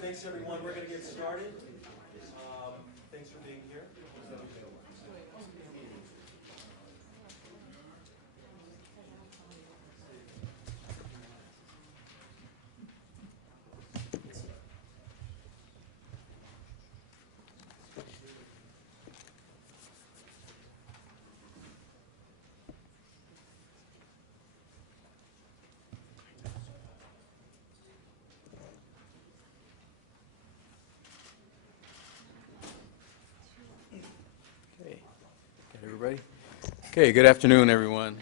Thanks, everyone. We're going to get started. Thanks for being here. Everybody? Okay, good afternoon, everyone,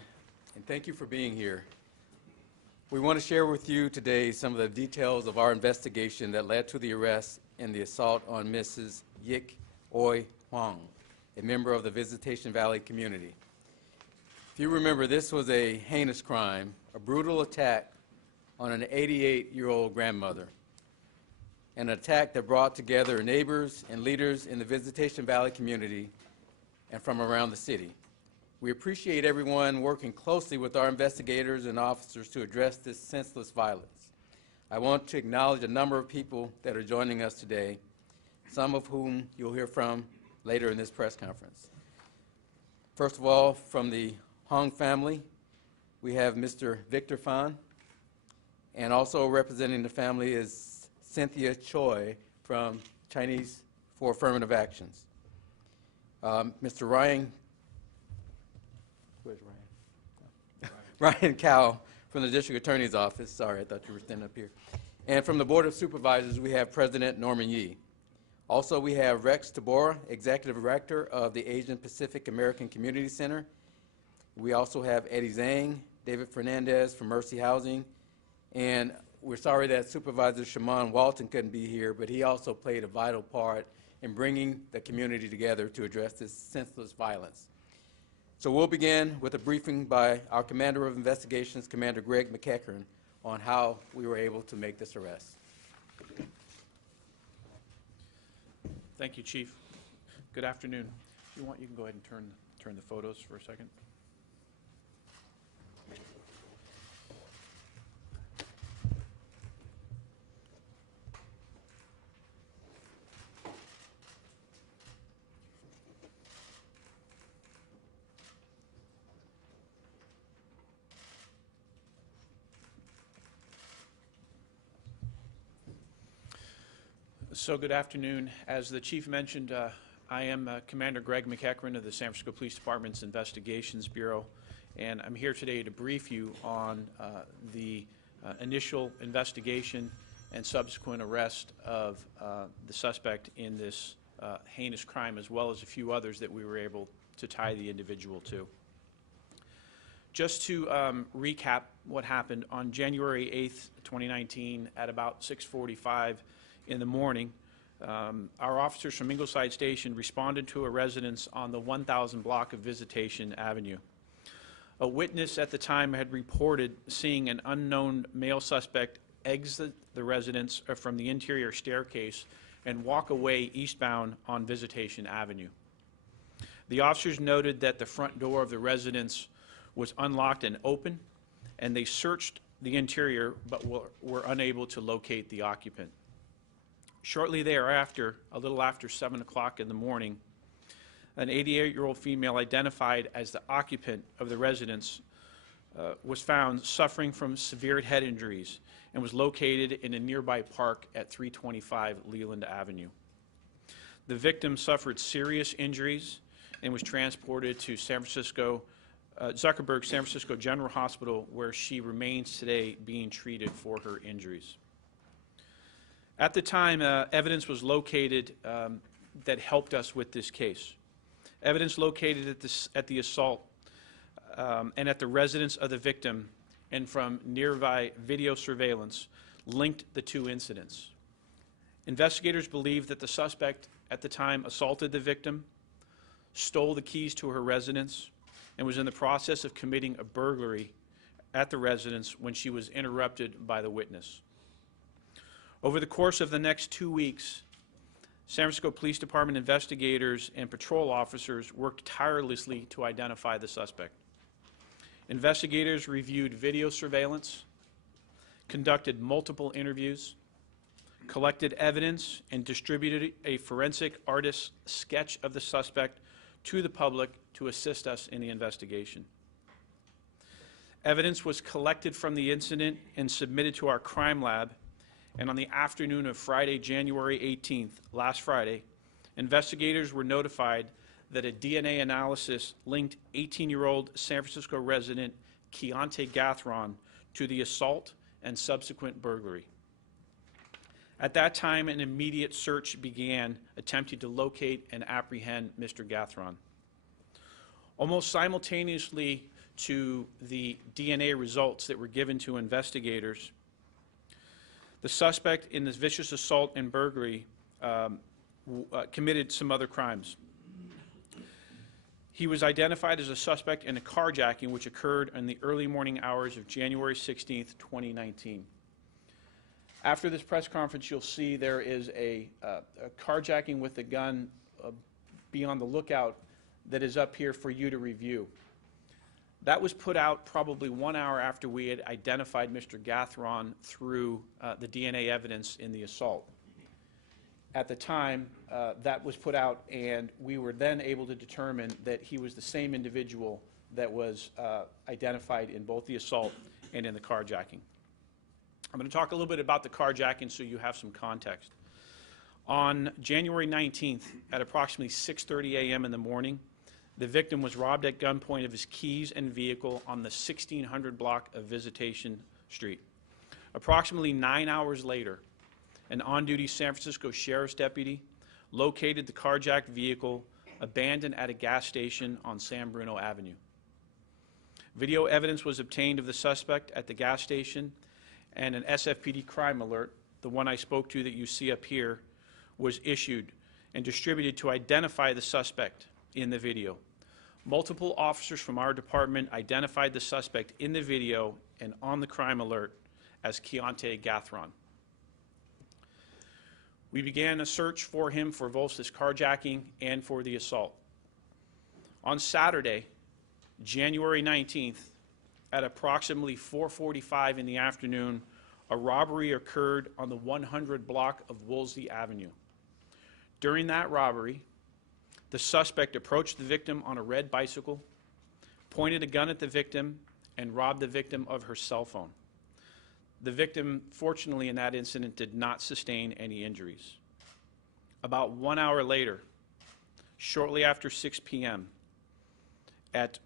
and thank you for being here. We want to share with you today some of the details of our investigation that led to the arrest and the assault on Mrs. Yik Oi Hwang, a member of the Visitation Valley community. If you remember, this was a heinous crime, a brutal attack on an 88-year-old grandmother, an attack that brought together neighbors and leaders in the Visitation Valley community and from around the city. We appreciate everyone working closely with our investigators and officers to address this senseless violence. I want to acknowledge a number of people that are joining us today, some of whom you'll hear from later in this press conference. First of all, from the Hong family, we have Mr. Victor Fan, and also representing the family is Cynthia Choi from Chinese for Affirmative Actions. Mr. Ryan, where's Ryan? Ryan Cow from the District Attorney's Office. Sorry, I thought you were standing up here. And from the Board of Supervisors, we have President Norman Yee. Also, we have Rex Tabora, Executive Director of the Asian Pacific American Community Center. We also have Eddie Zhang, David Fernandez from Mercy Housing, and we're sorry that Supervisor Shaman Walton couldn't be here, but he also played a vital part in bringing the community together to address this senseless violence. So we'll begin with a briefing by our Commander of Investigations, Commander Greg McEachern, on how we were able to make this arrest. Thank you, Chief. Good afternoon. If you want, you can go ahead and turn the photos for a second. So good afternoon. As the Chief mentioned, I am Commander Greg McEachern of the San Francisco Police Department's Investigations Bureau, and I'm here today to brief you on the initial investigation and subsequent arrest of the suspect in this heinous crime, as well as a few others that we were able to tie the individual to. Just to recap what happened, on January 8th, 2019, at about 6:45 in the morning, our officers from Ingleside Station responded to a residence on the 1000 block of Visitation Avenue. A witness at the time had reported seeing an unknown male suspect exit the residence from the interior staircase and walk away eastbound on Visitation Avenue. The officers noted that the front door of the residence was unlocked and open, and they searched the interior but were unable to locate the occupant. Shortly thereafter, a little after 7 o'clock in the morning, an 88-year-old female identified as the occupant of the residence was found suffering from severe head injuries and was located in a nearby park at 325 Leland Avenue. The victim suffered serious injuries and was transported to Zuckerberg San Francisco General Hospital, where she remains today being treated for her injuries. At the time, evidence was located that helped us with this case. Evidence located at the assault and at the residence of the victim and from nearby video surveillance linked the two incidents. Investigators believe that the suspect at the time assaulted the victim, stole the keys to her residence, and was in the process of committing a burglary at the residence when she was interrupted by the witness. Over the course of the next 2 weeks, San Francisco Police Department investigators and patrol officers worked tirelessly to identify the suspect. Investigators reviewed video surveillance, conducted multiple interviews, collected evidence, and distributed a forensic artist's sketch of the suspect to the public to assist us in the investigation. Evidence was collected from the incident and submitted to our crime lab, and on the afternoon of Friday, January 18th, last Friday, investigators were notified that a DNA analysis linked 18-year-old San Francisco resident Keontae Gathron to the assault and subsequent burglary. At that time, an immediate search began, attempting to locate and apprehend Mr. Gathron. Almost simultaneously to the DNA results that were given to investigators, the suspect in this vicious assault and burglary committed some other crimes. He was identified as a suspect in a carjacking which occurred in the early morning hours of January 16th, 2019. After this press conference, you'll see there is a carjacking with a gun. Be on the lookout that is up here for you to review. That was put out probably 1 hour after we had identified Mr. Gathron through the DNA evidence in the assault. At the time, that was put out, and we were then able to determine that he was the same individual that was identified in both the assault and in the carjacking. I'm going to talk a little bit about the carjacking so you have some context. On January 19th, at approximately 6:30 a.m. in the morning, the victim was robbed at gunpoint of his keys and vehicle on the 1600 block of Visitation Street. Approximately 9 hours later, an on-duty San Francisco Sheriff's deputy located the carjacked vehicle abandoned at a gas station on San Bruno Avenue. Video evidence was obtained of the suspect at the gas station, and an SFPD crime alert, the one I spoke to that you see up here, was issued and distributed to identify the suspect in the video. Multiple officers from our department identified the suspect in the video and on the crime alert as Keontae Gathron. We began a search for him for both this carjacking and for the assault. On Saturday, January 19th, at approximately 4:45 in the afternoon, a robbery occurred on the 100 block of Woolsey Avenue. During that robbery, the suspect approached the victim on a red bicycle, pointed a gun at the victim, and robbed the victim of her cell phone. The victim, fortunately in that incident, did not sustain any injuries. About 1 hour later, shortly after 6 p.m., at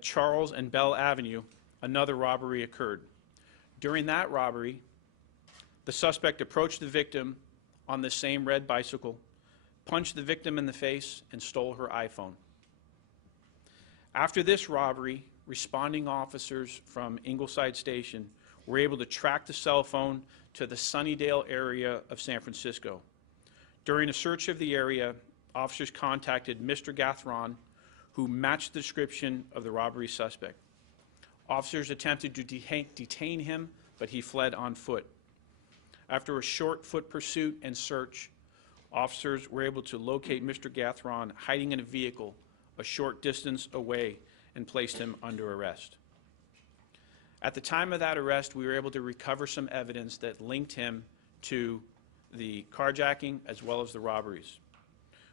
Charles and Bell Avenue, another robbery occurred. During that robbery, the suspect approached the victim on the same red bicycle, punched the victim in the face, and stole her iPhone. After this robbery, responding officers from Ingleside Station were able to track the cell phone to the Sunnydale area of San Francisco. During a search of the area, officers contacted Mr. Gathron, who matched the description of the robbery suspect. Officers attempted to detain him, but he fled on foot. After a short foot pursuit and search, officers were able to locate Mr. Gathron hiding in a vehicle a short distance away and placed him under arrest. At the time of that arrest, we were able to recover some evidence that linked him to the carjacking as well as the robberies.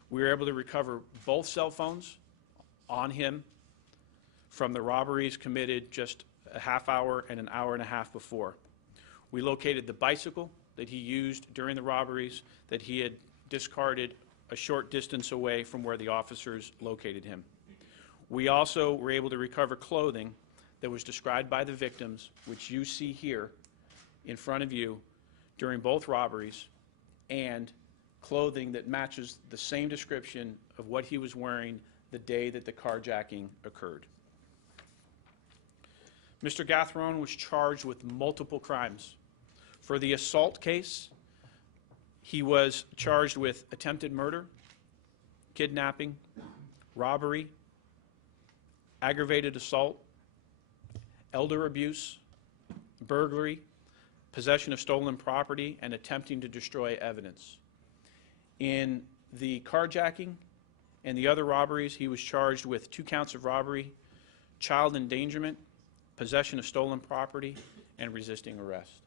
We were able to recover both cell phones on him from the robberies committed just a half hour and an hour and a half before. We located the bicycle that he used during the robberies that he had discarded a short distance away from where the officers located him. We also were able to recover clothing that was described by the victims, which you see here in front of you during both robberies, and clothing that matches the same description of what he was wearing the day that the carjacking occurred. Mr. Gathron was charged with multiple crimes. For the assault case, he was charged with attempted murder, kidnapping, robbery, aggravated assault, elder abuse, burglary, possession of stolen property, and attempting to destroy evidence. In the carjacking and the other robberies, he was charged with 2 counts of robbery, child endangerment, possession of stolen property, and resisting arrest.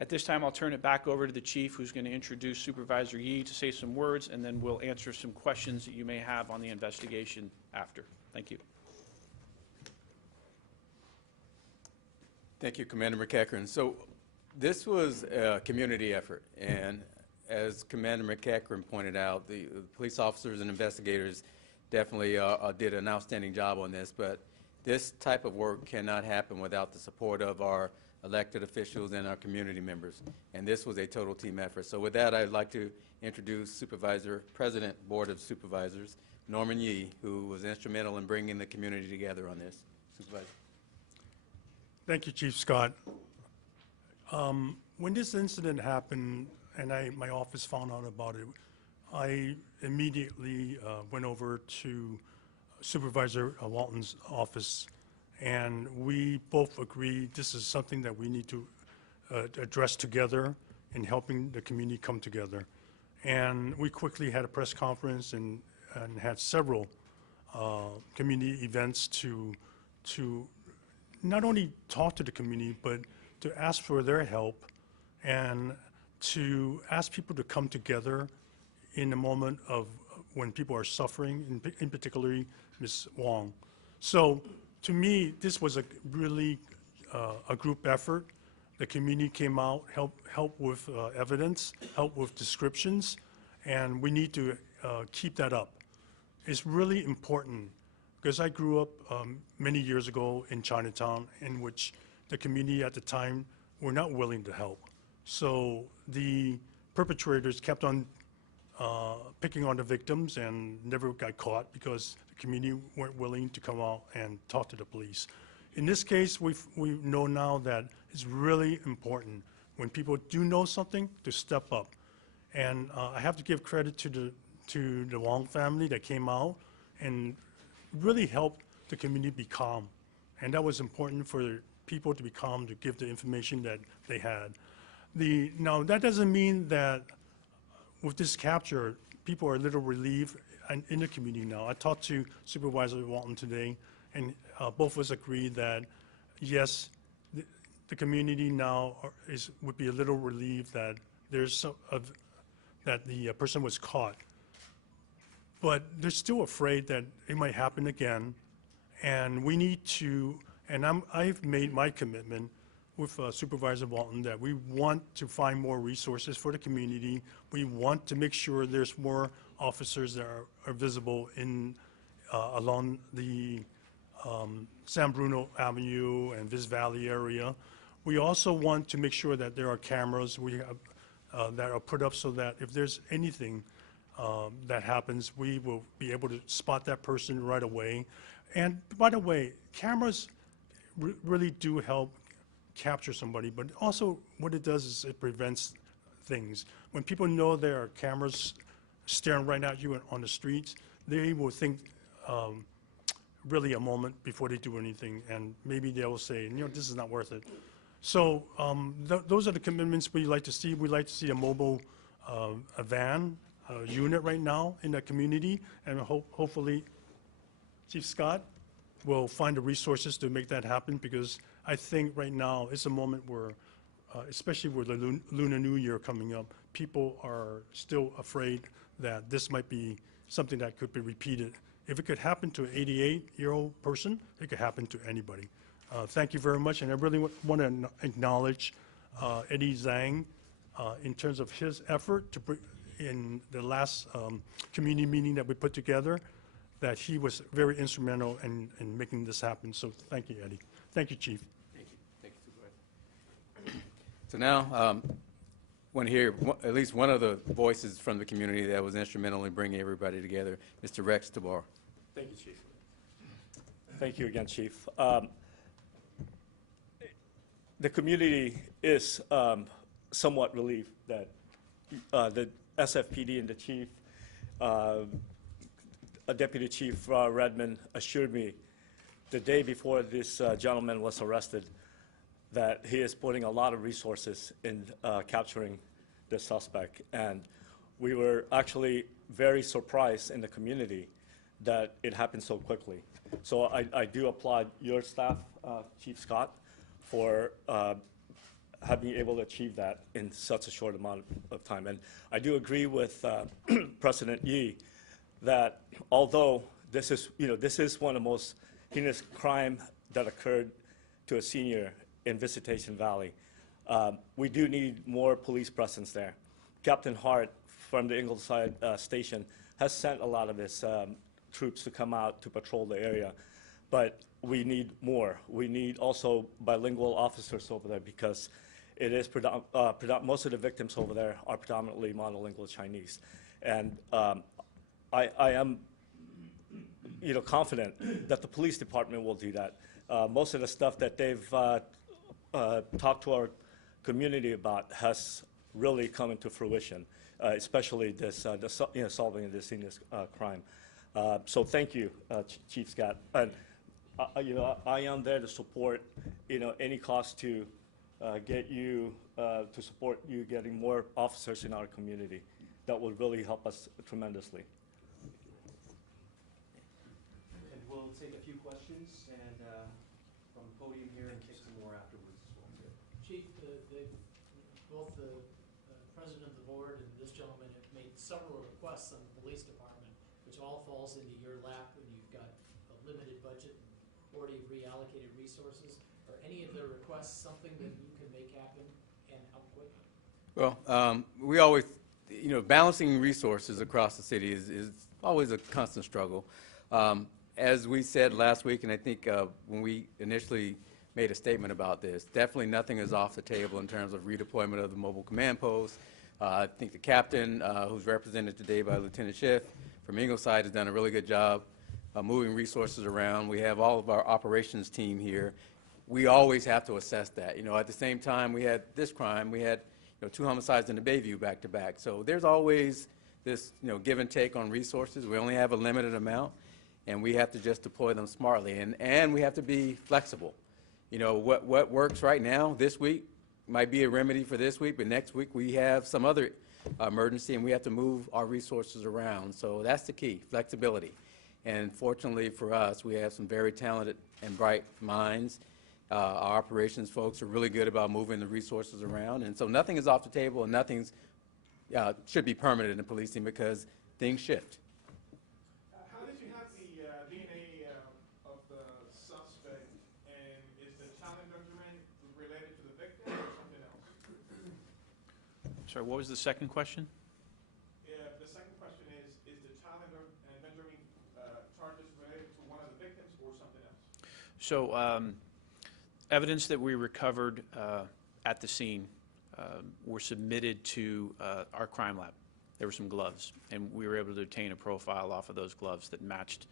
At this time, I'll turn it back over to the chief, who's going to introduce Supervisor Yee to say some words, and then we'll answer some questions that you may have on the investigation after. Thank you. Thank you, Commander McEachern. So this was a community effort, and as Commander McEachern pointed out, the police officers and investigators definitely did an outstanding job on this, but this type of work cannot happen without the support of our elected officials and our community members, and this was a total team effort. So with that, I'd like to introduce President Board of Supervisors, Norman Yee, who was instrumental in bringing the community together on this. Supervisor. Thank you, Chief Scott. When this incident happened and my office found out about it, I immediately went over to Supervisor Walton's office, and we both agreed this is something that we need to address together in helping the community come together. And we quickly had a press conference and had several community events to not only talk to the community, but to ask for their help and to ask people to come together in a moment of when people are suffering, in particularly Ms. Wong. So to me, this was a really a group effort. The community came out, help with evidence, help with descriptions, and we need to keep that up. It's really important because I grew up many years ago in Chinatown, in which the community at the time were not willing to help. So the perpetrators kept on picking on the victims and never got caught because the community weren't willing to come out and talk to the police. In this case, we know now that it's really important when people do know something to step up. And I have to give credit to the Wong family that came out and really helped the community be calm. And that was important for people to be calm, to give the information that they had. Now, that doesn't mean that with this capture, people are a little relieved in the community now. I talked to Supervisor Walton today, and both of us agreed that, yes, the community now would be a little relieved that that the person was caught. But they're still afraid that it might happen again, and we need to, and I've made my commitment with Supervisor Walton that we want to find more resources for the community. We want to make sure there's more officers that are visible along the San Bruno Avenue and Viz Valley area. We also want to make sure that there are cameras that are put up so that if there's anything that happens, we will be able to spot that person right away. And by the way, cameras really do help capture somebody, but also what it does is it prevents things. When people know there are cameras staring right at you on the streets, they will think really a moment before they do anything, and maybe they will say, this is not worth it. So those are the commitments we like to see. We like to see a mobile a van unit right now in the community, and hopefully Chief Scott will find the resources to make that happen, because I think right now it's a moment where, especially with the Lunar New Year coming up, people are still afraid that this might be something that could be repeated. If it could happen to an 88-year-old person, it could happen to anybody. Thank you very much, and I really want to acknowledge Eddie Zhang in terms of his effort to bring in the last community meeting that we put together, that he was very instrumental in making this happen. So thank you, Eddie. Thank you, Chief. Thank you. Thank you, Supervisor. So now, want to hear at least one of the voices from the community that was instrumental in bringing everybody together, Mr. Rex Tabar. Thank you, Chief. Thank you again, Chief. The community is somewhat relieved that the SFPD and the Chief, Deputy Chief Redmond assured me the day before this gentleman was arrested that he is putting a lot of resources in capturing the suspect. And we were actually very surprised in the community that it happened so quickly. So I do applaud your staff, Chief Scott, for have been able to achieve that in such a short amount of time. And I do agree with President Yi that although this is, this is one of the most heinous crime that occurred to a senior in Visitation Valley, we do need more police presence there. Captain Hart from the Ingleside station has sent a lot of his troops to come out to patrol the area, but we need more. We need also bilingual officers over there because it is most of the victims over there are predominantly monolingual Chinese. And I am confident that the police department will do that. Most of the stuff that they've talked to our community about has really come into fruition, especially this solving of this heinous crime. So thank you, Chief Scott. And I am there to support any cost to get you to support you getting more officers in our community. That would really help us tremendously. And we'll take a few questions and from the podium here and kick some more afterwards as well. Chief, both the president of the board and this gentleman have made several requests on the police department, which all falls into your lap when you've got a limited budget and already reallocated resources. Are any of the requests something that you can make happen and how quickly? Well, we always, balancing resources across the city is always a constant struggle. As we said last week, and I think when we initially made a statement about this, definitely nothing is off the table in terms of redeployment of the mobile command post. I think the captain, who's represented today by Lieutenant Schiff from Ingleside, has done a really good job moving resources around. We have all of our operations team here. We always have to assess that. At the same time we had this crime, we had 2 homicides in the Bayview back to back. So there's always this give and take on resources. We only have a limited amount, and we have to just deploy them smartly. And we have to be flexible. What works right now this week might be a remedy for this week, but next week we have some other emergency, and we have to move our resources around. So that's the key, flexibility. And fortunately for us, we have some very talented and bright minds. Our operations folks are really good about moving the resources around, and so nothing is off the table, and nothing should be permanent in policing because things shift. How did you have the DNA of the suspect, and is the child endangerment related to the victim or something else? Sorry, what was the second question? The second question is the child endangerment charges related to one of the victims or something else? So evidence that we recovered at the scene were submitted to our crime lab. There were some gloves, and we were able to obtain a profile off of those gloves that matched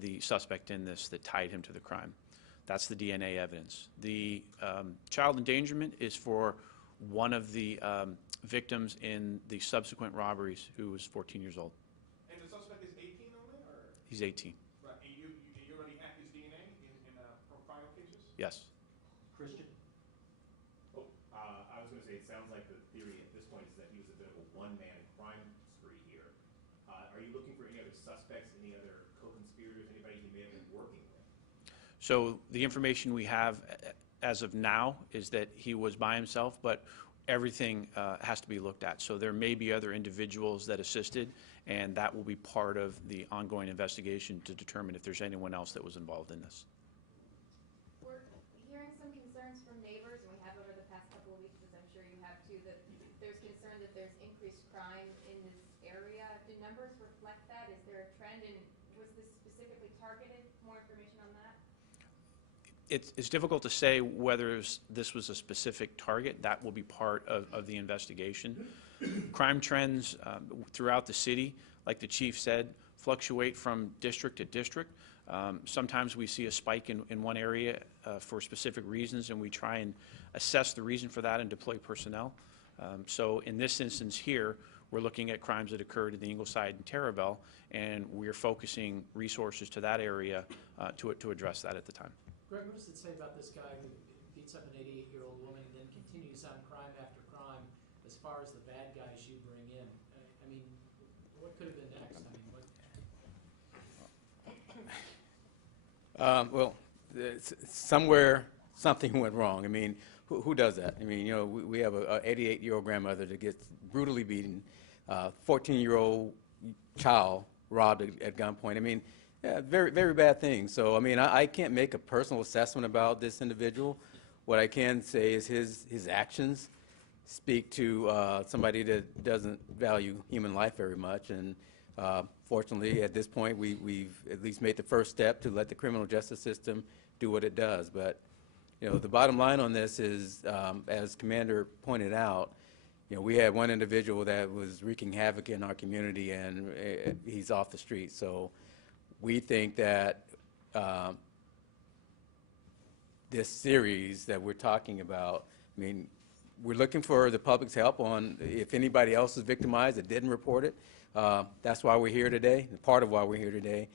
the suspect in this that tied him to the crime. That's the DNA evidence. The child endangerment is for one of the victims in the subsequent robberies who was 14 years old. And the suspect is 18 only, or? He's 18. Right, and you already have his DNA from prior cases? Yes. Christian? I was going to say, it sounds like the theory at this point is that he was a bit of a one-man crime spree here. Are you looking for any other suspects, any other co-conspirators, anybody he may have been working with? So the information we have as of now is that he was by himself, but everything has to be looked at. So there may be other individuals that assisted, and that will be part of the ongoing investigation to determine if there's anyone else that was involved in this. We're hearing some concerns from neighbors, and we have over the past couple of weeks, as I'm sure you have too, that there's concern that there's increased crime in this area. Do numbers reflect that? Is there a trend, and was this specifically targeted? More information on that? It's difficult to say whether this was a specific target. That will be part of the investigation. Crime trends throughout the city, like the chief said, fluctuate from district to district. Sometimes we see a spike in one area for specific reasons, and we try and assess the reason for that and deploy personnel. So in this instance here, we're looking at crimes that occurred in the Ingleside and Terraville, and we're focusing resources to that area to address that at the time. Greg, what does it say about this guy who beats up an 88-year-old woman and then continues on crime after crime as far as the bad guys you bring in? I mean, what could have been next? I mean, Well, somewhere something went wrong. I mean, who does that? I mean, you know, we have a 88-year-old grandmother that gets brutally beaten, 14-year-old child robbed at gunpoint. I mean, yeah, very, very bad things. So, I mean, I can't make a personal assessment about this individual. What I can say is his actions speak to somebody that doesn't value human life very much. And fortunately, at this point, we've at least made the first step to let the criminal justice system do what it does. But, you know, the bottom line on this is, as Commander pointed out, you know, we had one individual that was wreaking havoc in our community, and he's off the street. So we think that this series that we're talking about, I mean, we're looking for the public's help on if anybody else is victimized that didn't report it. That's why we're here today, part of why we're here today.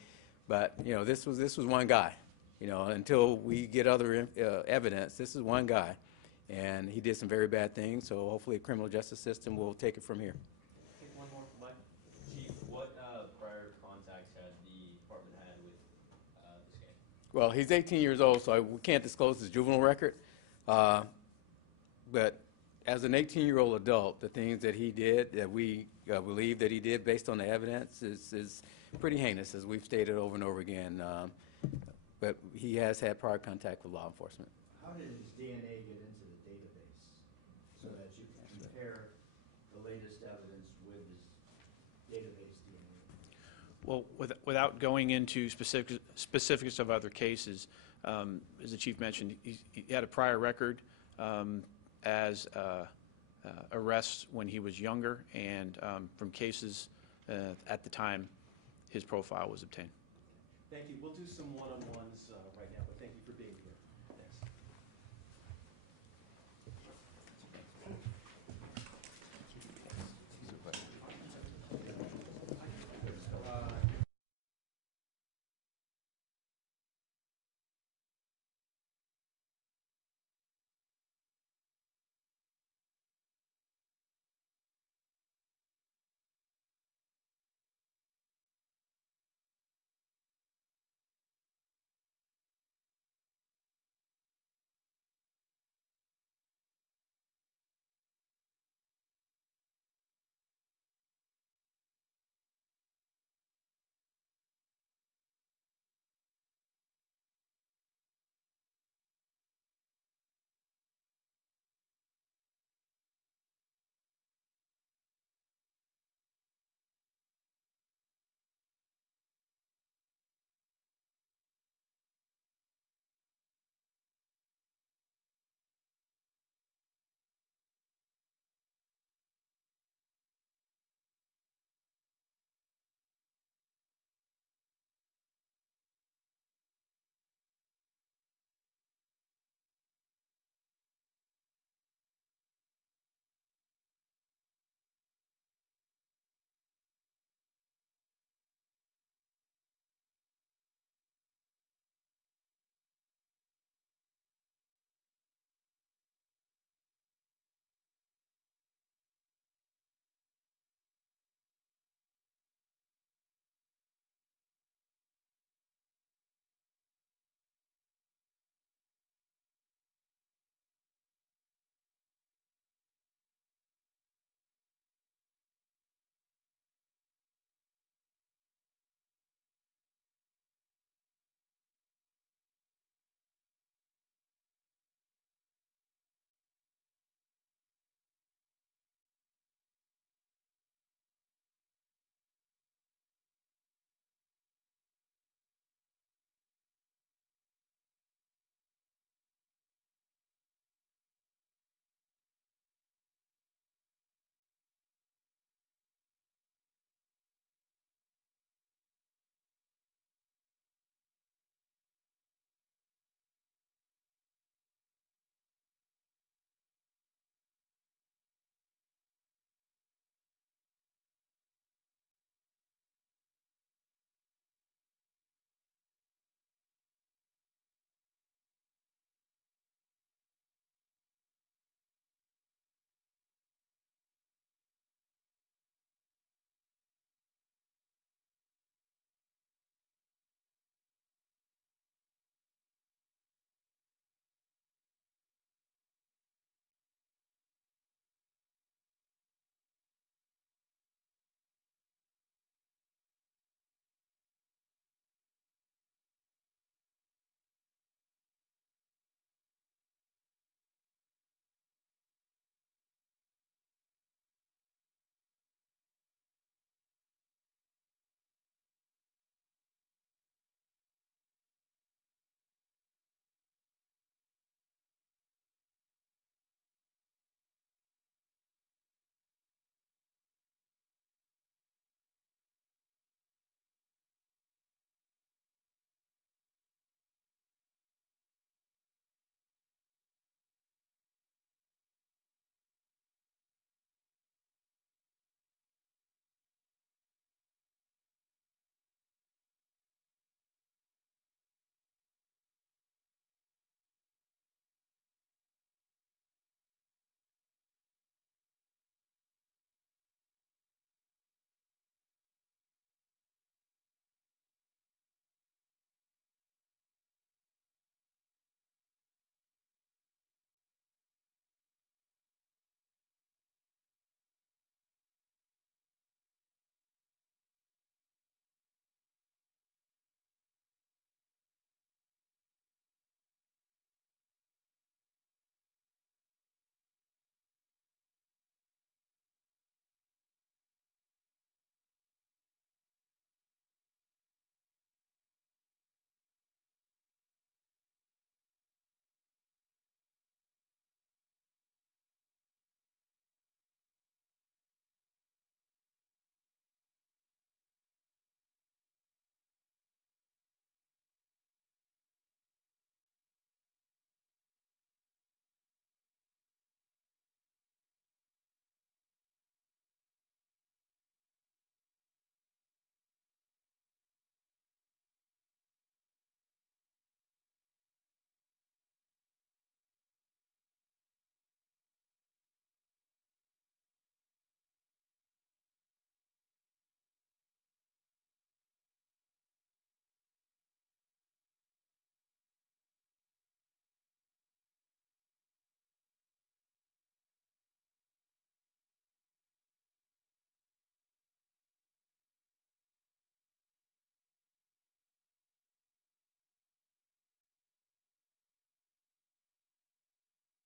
But, you know, this was one guy. You know, until we get other evidence, this is one guy. And he did some very bad things, so hopefully the criminal justice system will take it from here. Take one more from Mike. Chief, what prior contacts had the department had with this guy? Well, he's 18 years old, so we can't disclose his juvenile record. But as an 18-year-old adult, the things that he did, that we believe that he did based on the evidence, is pretty heinous, as we've stated over and over again. But he has had prior contact with law enforcement. How did his DNA get into the database so that you can compare the latest evidence with his database DNA? Well, without going into specifics of other cases, as the chief mentioned, he had a prior record as arrests when he was younger, and from cases at the time his profile was obtained. Thank you. We'll do some one-on-ones right now, but thank you